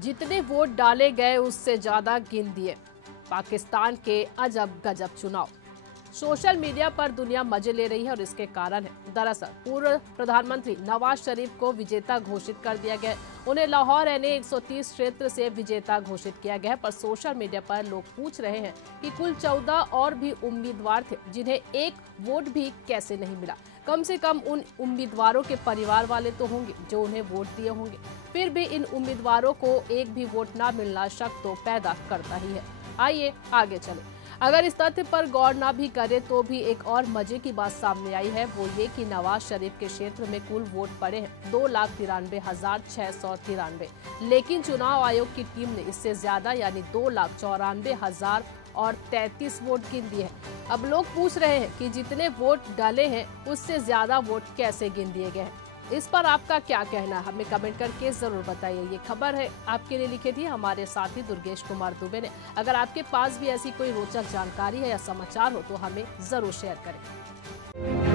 जितने वोट डाले गए उससे ज्यादा गिन दिए। पाकिस्तान के अजब गजब चुनाव। सोशल मीडिया पर दुनिया मजे ले रही है और इसके कारण है। दरअसल पूर्व प्रधानमंत्री नवाज शरीफ को विजेता घोषित कर दिया गया। उन्हें लाहौर एनए 130 क्षेत्र से विजेता घोषित किया गया, पर सोशल मीडिया पर लोग पूछ रहे हैं कि कुल 14 और भी उम्मीदवार थे जिन्हें एक वोट भी कैसे नहीं मिला। कम से कम उन उम्मीदवारों के परिवार वाले तो होंगे जो उन्हें वोट दिए होंगे। फिर भी इन उम्मीदवारों को एक भी वोट न मिलना शक तो पैदा करता ही है। आइए आगे चले। अगर इस तथ्य पर गौर ना भी करें तो भी एक और मजे की बात सामने आई है, वो ये कि नवाज शरीफ के क्षेत्र में कुल वोट पड़े हैं 2,93,693, लेकिन चुनाव आयोग की टीम ने इससे ज्यादा यानी 2,94,033 वोट गिन दिए हैं। अब लोग पूछ रहे हैं कि जितने वोट डाले हैं उससे ज्यादा वोट कैसे गिन दिए गए हैं। इस पर आपका क्या कहना है, हमें कमेंट करके जरूर बताइए। ये खबर है आपके लिए लिखी थी हमारे साथी दुर्गेश कुमार दुबे ने। अगर आपके पास भी ऐसी कोई रोचक जानकारी है या समाचार हो तो हमें जरूर शेयर करें।